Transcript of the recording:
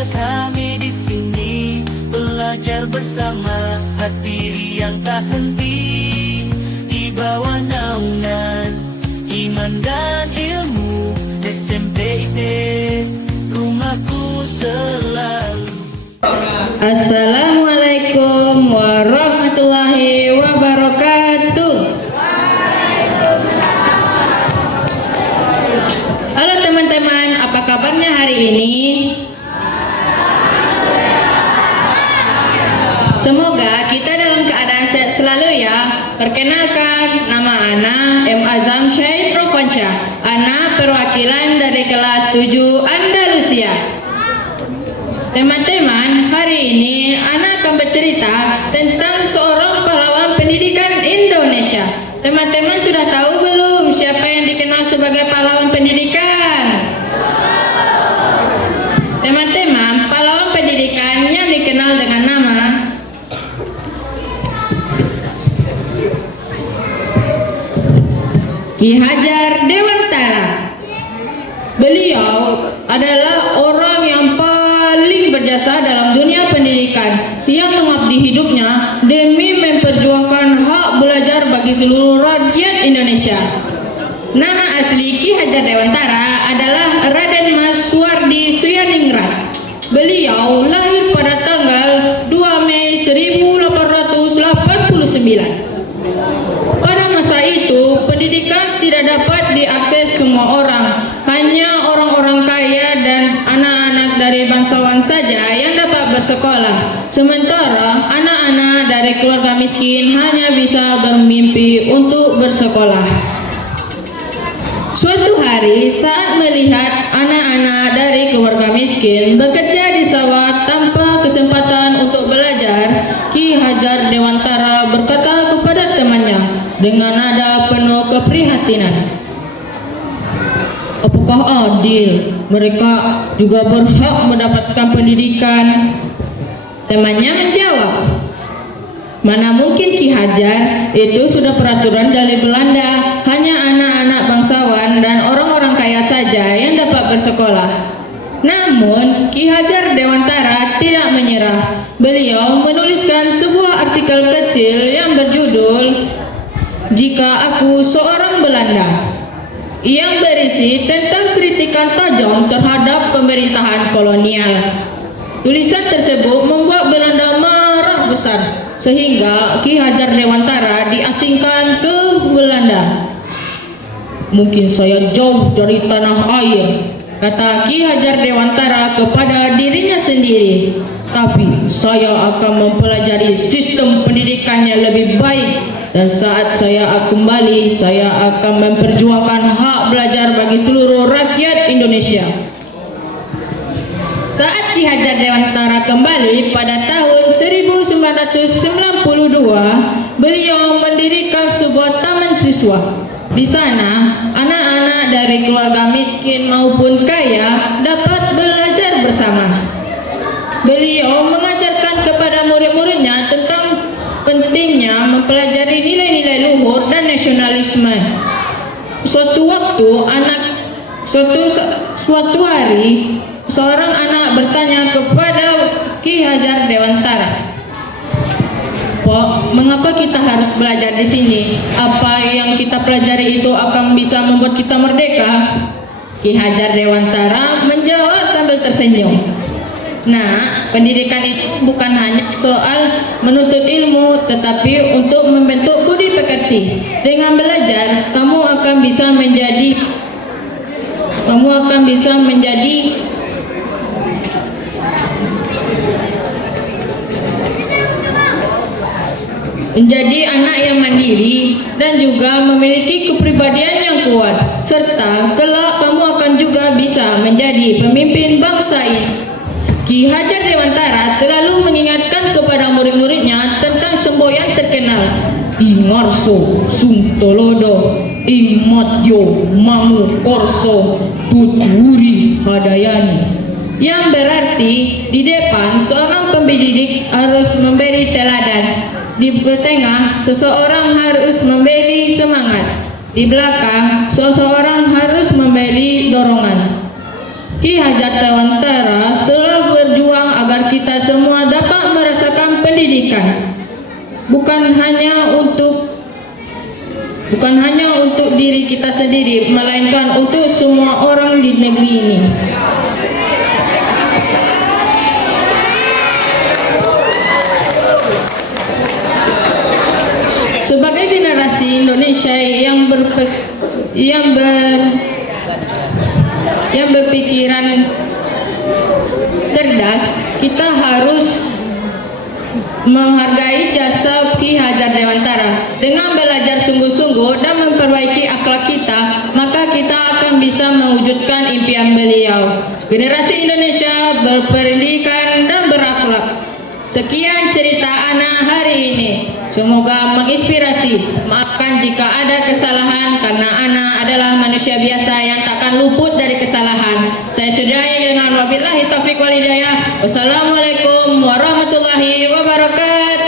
Ada kami di sini, belajar bersama, hati yang tak henti di bawah naungan iman dan ilmu. SMPIT, rumahku selalu. Assalamualaikum warahmatullahi wabarakatuh. Halo teman-teman, apa kabarnya hari ini? Semoga kita dalam keadaan sehat selalu ya. Perkenalkan, nama Ana M. Azam Syahid Rovansyah. Ana perwakilan dari kelas 7 Andalusia. Teman-teman, hari ini Ana akan bercerita tentang seorang pahlawan pendidikan Indonesia. Teman-teman sudah tahu belum siapa yang dikenal sebagai pahlawan pendidikan? Teman-teman, pahlawan pendidikan yang dikenal dengan nama Ki Hajar Dewantara. Beliau adalah orang yang paling berjasa dalam dunia pendidikan, yang mengabdi hidupnya demi memperjuangkan hak belajar bagi seluruh rakyat Indonesia. Nama asli Ki Hajar Dewantara adalah Raden Mas Suwardi Suyaningrat. Beliau lahir pada tanggal 2 Mei 1889. Pada masa itu, pendidikan tidak dapat diakses semua orang. Hanya orang-orang kaya dan anak-anak dari bangsawan saja yang dapat bersekolah. Sementara anak-anak dari keluarga miskin hanya bisa bermimpi untuk bersekolah. Suatu hari, saat melihat anak-anak dari keluarga miskin bekerja di sawah tanpa kesempatan untuk belajar, Ki Hajar Dewantara berkata kepada temannya dengan nada penuh keprihatinan, "Apakah adil mereka juga berhak mendapatkan pendidikan?" Temannya menjawab, "Mana mungkin Ki Hajar, itu sudah peraturan dari Belanda. Hanya anak-anak bangsawan dan orang-orang kaya saja yang dapat bersekolah." Namun Ki Hajar Dewantara tidak menyerah. Beliau menuliskan sebuah artikel kecil yang berjudul "Jika Aku Seorang Belanda", yang berisi tentang kritikan tajam terhadap pemerintahan kolonial. Tulisan tersebut membuat Belanda marah besar, sehingga Ki Hajar Dewantara diasingkan ke Belanda. "Mungkin saya jauh dari tanah air," kata Ki Hajar Dewantara kepada dirinya sendiri, "tapi saya akan mempelajari sistem pendidikan yang lebih baik, dan saat saya kembali, saya akan memperjuangkan hak belajar bagi seluruh rakyat Indonesia." Saat Ki Hajar Dewantara kembali pada tahun 1992, beliau mendirikan sebuah taman siswa. Di sana, anak-anak dari keluarga miskin maupun kaya dapat belajar bersama. Beliau mengajarkan kepada murid-muridnya tentang pentingnya mempelajari nilai-nilai luhur dan nasionalisme. Suatu hari, seorang anak bertanya kepada Ki Hajar Dewantara, "Pak, mengapa kita harus belajar di sini? Apa yang kita pelajari itu akan bisa membuat kita merdeka?" Ki Hajar Dewantara menjawab sambil tersenyum, "Nah, pendidikan itu bukan hanya soal menuntut ilmu, tetapi untuk membentuk budi pekerti. Dengan belajar, kamu akan bisa menjadi anak yang mandiri dan juga memiliki kepribadian yang kuat, serta kelak kamu akan juga bisa menjadi pemimpin bangsa ini." Ki Hajar Dewantara selalu mengingatkan kepada murid-muridnya tentang semboyan terkenal, "Ingarso Suntolodo Imatyo Mamu Korso Tuturi Hadayani", yang berarti di depan seorang pendidik harus memberi teladan, di tengah seseorang harus memberi semangat, di belakang seseorang harus memberi dorongan. Ki Hajar Dewantara telah berjuang bukan hanya untuk diri kita sendiri, melainkan untuk semua orang di negeri ini. Sebagai generasi Indonesia yang berpikiran cerdas, kita harus menghargai jasa Ki Hajar Dewantara. Dengan belajar sungguh-sungguh dan memperbaiki akhlak kita, maka kita akan bisa mewujudkan impian beliau. Generasi Indonesia berpendidikan dan berakhlak. Sekian cerita Ana hari ini. Semoga menginspirasi. Maafkan jika ada kesalahan karena Ana adalah manusia biasa yang takkan luput dari kesalahan. Saya sudahi dengan wabillahi taufiq wal hidayah. Wassalamualaikum warahmatullahi wabarakatuh.